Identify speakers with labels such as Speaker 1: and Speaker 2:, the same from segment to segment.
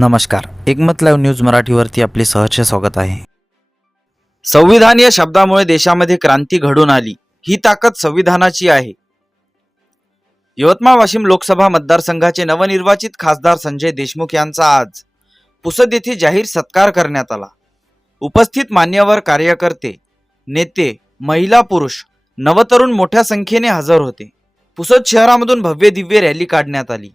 Speaker 1: नमस्कार. एकमत live news मराठीवरती आपले सहर्ष स्वागत आहे. संविधान या शब्दामुळे देशामध्ये क्रांती घडून आली. ही ताकद संविधानाची आहे. यवतमाळ वाशिम लोकसभा मतदारसंघाचे नवनिर्वाचित खासदार संजय देशमुख यांचा आज पुसद येथे जाहीर सत्कार करण्यात आला. उपस्थित मान्यवर कार्यकर्ते नेते महिला पुरुष नवतरुण मोठ्या संख्येने हजर होते. पुसद शहरामधून भव्य दिव्य रॅली काढण्यात आली.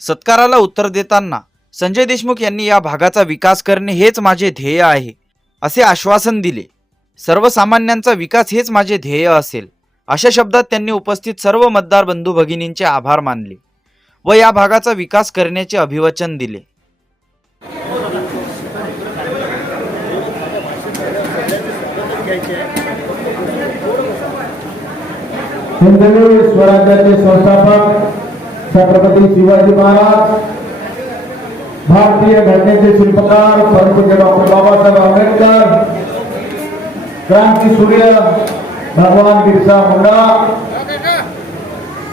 Speaker 1: सत्काराला उत्तर देताना संजय देशमुख यांनी या भागाचा विकास करणे हेच माझे ध्येय आहे असे आश्वासन दिले. सर्वसामान्यांचा विकास हेच माझे ध्येय असेल अशा शब्दात त्यांनी उपस्थित सर्व मतदार बंधू भगिनींचे आभार मानले व या भागाचा विकास करण्याचे अभिवचन दिले.
Speaker 2: स्वराज्याचे संस्थापक छत्रपती शिवाजी महाराज भारतीय घटनेचे शिल्पकार परमपूज्य डॉक्टर बाबासाहेब आंबेडकर क्रांती सूर्य भगवान बिरसा मुंडा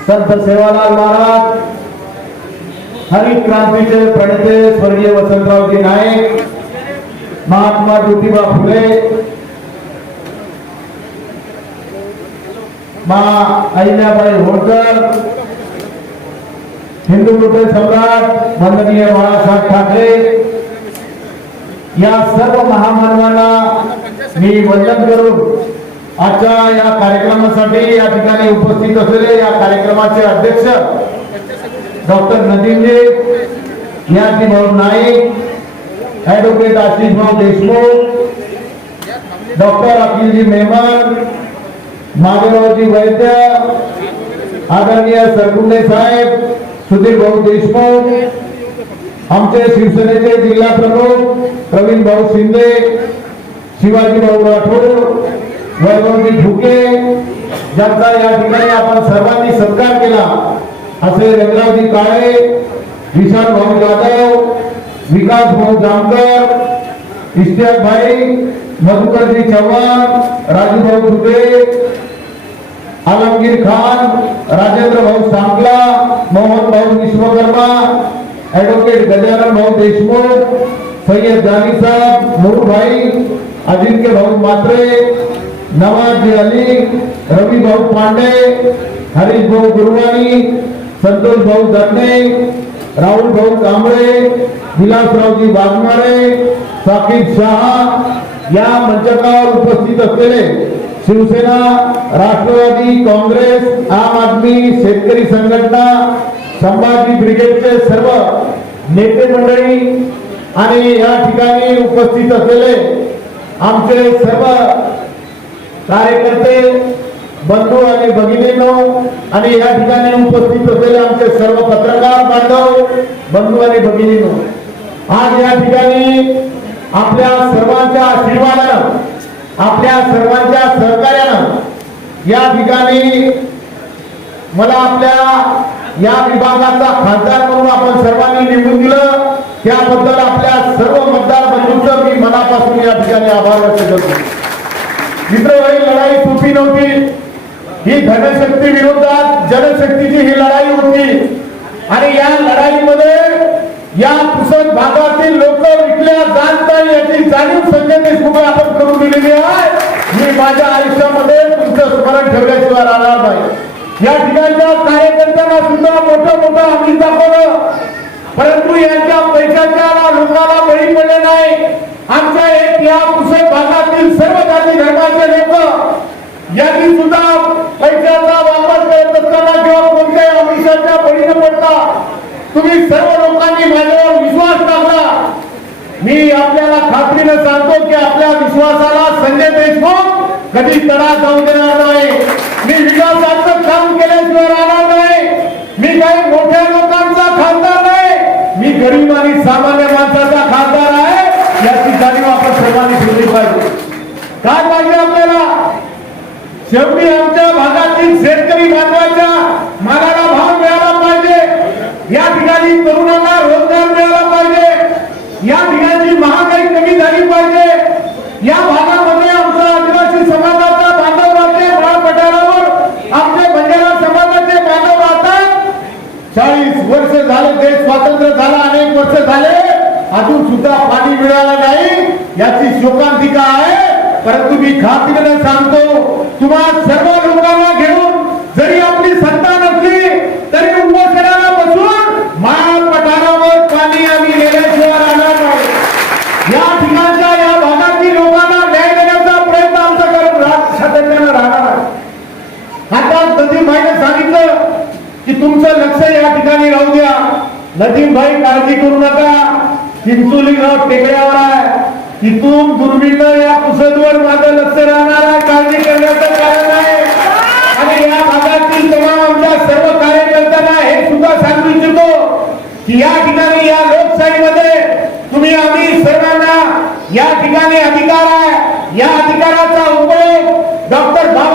Speaker 2: संत सेवालाल महाराज हरित क्रांतीचे प्रणेते स्वर्गीय वसंतरावजी नाईक महात्मा ज्योतिबा फुले मा अहिल्याबाई होळकर हिंदुत्व सम्राट माननीय बाळासाहेब ठाकरे. या सर्व महामानवांना मी वंदन करून आजच्या या कार्यक्रमासाठी या ठिकाणी उपस्थित असलेले या कार्यक्रमाचे अध्यक्ष डॉक्टर नदीमजी याची भाऊ नाईक ऍडव्होकेट आशिष भाऊ देशमुख डॉक्टर अखिलजी मेहमान माधवरावजी वैद्य आदरणीय सरकुंडे साहेब सुधीर भाऊ देशमुख आमचे शिवसेनेचे जिल्हा प्रमुख प्रवीण भाऊ शिंदे शिवाजी भाऊ राठोड वैभवजी ठुके ज्यांचा या ठिकाणी आपण सर्वांनी सत्कार केला. असे रंगरावजी काळे विशाल भाऊ जाधव विकास भाऊ जामकर इश्तियाक भाई मधुकरजी चव्हाण राजूभाऊ दुबे आलमगीर खान राजेंद्र भाऊ सांगला मोहन भाऊ विश्वकर्मा ऍडव्होकेट गजानन भाऊ देशमुख सय्यद जानी साहेब मुरुभाई अजिंक्य भाऊ मात्रे नवाज अली रवी भाऊ पांडे हरीश भाऊ गुरुवानी संतोष भाऊ दन्ने राहुल भाऊ कांबळे विलासरावजी वाघमारे साकिब शहा या मंचकावर उपस्थित असलेले शिवसेना राष्ट्रवादी काँग्रेस आम आदमी शेतकरी संघटना संभाजी ब्रिगेडचे सर्व नेते मंडळी आणि या ठिकाणी उपस्थित असलेले आमचे सर्व कार्यकर्ते बंधू आणि भगिनींनो आणि या ठिकाणी उपस्थित असलेले आमचे सर्व पत्रकार बांधव बंधू आणि भगिनींनो आज या ठिकाणी आपल्या सर्वांच्या आशीर्वादानं आपल्या सर्वांच्या सहकार्यानं या ठिकाणी मला आपल्या या विभागाचा खासदार म्हणून आपण सर्वांनी निवडून दिलं. त्याबद्दल आपल्या सर्व मतदार बंधूंचं मी मनापासून या ठिकाणी आभार व्यक्त करतो. मित्र ही लढाई सोपी नव्हती. ही धनशक्ती विरोधात जनशक्तीची ही लढाई होती. आणि या लढाईमध्ये या पुसद भागातील लोक विकल्या जात नाही याची जाणीव संजय देशमुख आपण करून दिलेली आहे. मी माझ्या आयुष्यामध्ये तुमचं स्मरण ठेवल्याशिवाय राहणार नाही. या ठिकाणच्या कार्यकर्त्यांना सुद्धा मोठं मोठं आम्ही दाखवलं. परंतु यांच्या पैशाच्या लोकांना बळी पडले नाही. आमच्या एक या पुसद भागातील सर्व जाती धर्माचे लोक यांनी सुद्धा पैशाचा लोकांनी माझ्यावर विश्वास टाकला. मी आपल्याला खात्रीनं सांगतो की आपल्या विश्वासाला संजय देशमुख कधी तडा जाऊ देणार नाही. मी विकासाचं काम केल्याशिवाय राहणार नाही. मी काही मोठ्या लोकांचा खासदार नाही. मी गरीब आणि सामान्य माणसाचा खासदार आहे. याची जाणीव आपण सर्वांनी ठेवली पाहिजे. काय पाहिजे आपल्याला? शेवटी आमच्या भागातील शेतकरी बांधवाच्या मालाला भाव मिळाला पाहिजे. या ठिकाणी तरुणांना रोजगार मिळाला पाहिजे या ठिकाणी महागाई कमी झाली पाहिजे या भागामध्ये आमचा आदिवासी समाजाचा बांधव राहते राळ पठारावर आमचे बंजारा समाजाचे बांधव राहतात चाळीस वर्ष झाले देश स्वातंत्र्य झाला अनेक वर्ष झाले. अजून सुद्धा पाणी मिळालं नाही. याची शोकांतिका आहे. परंतु मी खात्रीने सांगतो. तुम्हा सर्व लोकांना घेऊन जरी आपली सत्ता नसली तरी उपोषणाला बसून माळ पठारावर पाणी आम्ही गेल्याशिवाय राहणार नाही या ठिकाणच्या या भागातील लोकांना न्याय देण्याचा प्रयत्न आमचा करत राहत सातत्यानं राहणार आहे आता नदीम भाईने सांगितलं की तुमचं लक्ष या ठिकाणी राहू द्या नजीब भाई काळजी करू नका. चिंचोली गाव टेकड्यावर आहे. तिथून दुर्मिळ या पुसदवर माझं लक्ष राहणार आहे. काळजी करण्याचं कारण आहे. आणि या भागातील तमाम आमच्या सर्व कार्यकर्त्यांना हे सुद्धा सांगू इच्छितो की या ठिकाणी या लोकशाहीमध्ये तुम्ही आम्ही सर्वांना या ठिकाणी अधिकार आहे. या अधिकाराचा उपयोग डॉक्टर बाबा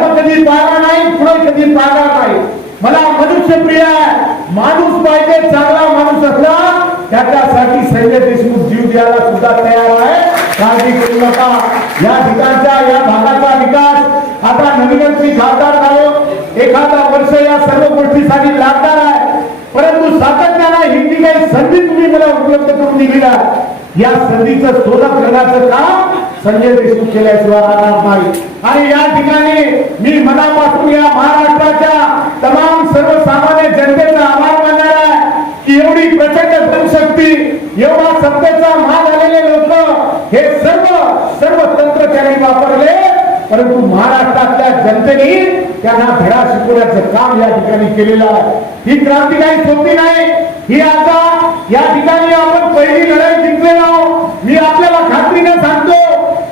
Speaker 2: धर्म कधी पाळला नाही पुढे कधी पाहिला नाही. मला मनुष्य प्रिय आहे माणूस पाहिजे चांगला माणूस असला त्याच्यासाठी संजय देशमुख जीव द्यायला सुद्धा तयार आहे. काळजी करू नका. या ठिकाणचा या भागाचा विकास आता नवीनच मी खासदार झालो. एखादा वर्ष या सर्व गोष्टीसाठी लागणार आहे. परंतु सातत्याने हिंदी काही संधी तुम्ही मला उपलब्ध करून दिली या संधीचं शोधक करण्याचं काम संजय देशमुख केल्याशिवाय राहणार नाही. आणि या ठिकाणी मी मनापासून या महाराष्ट्राच्या तमाम सर्वसामान्य जनतेचा आभार मानणार आहे की एवढी प्रचंड जनशक्ती एवढा सत्तेचा महाग आलेले लोक हे सर्व सर्व तंत्र त्यांनी वापरले. परंतु महाराष्ट्रातल्या जनतेने त्यांना धडा शिकवण्याचं काम या ठिकाणी केलेलं आहे. ही क्रांती काही सोपी नाही. ही आता या ठिकाणी आपण पहिली लढाई जिंकलेलो आहोत. मी आपल्याला खात्रीने सांगतो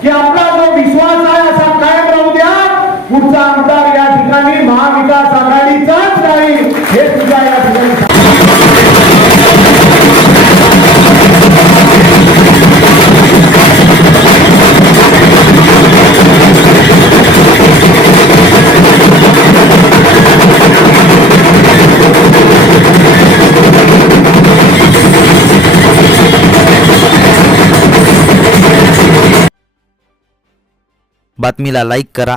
Speaker 2: की आपला जो विश्वास आहे असा कायम राहू द्या पुढचा आमदार या महाविकास आघाडीचाच नाही हे सुद्धा या ठिकाणी
Speaker 1: बातमीला लाईक करा.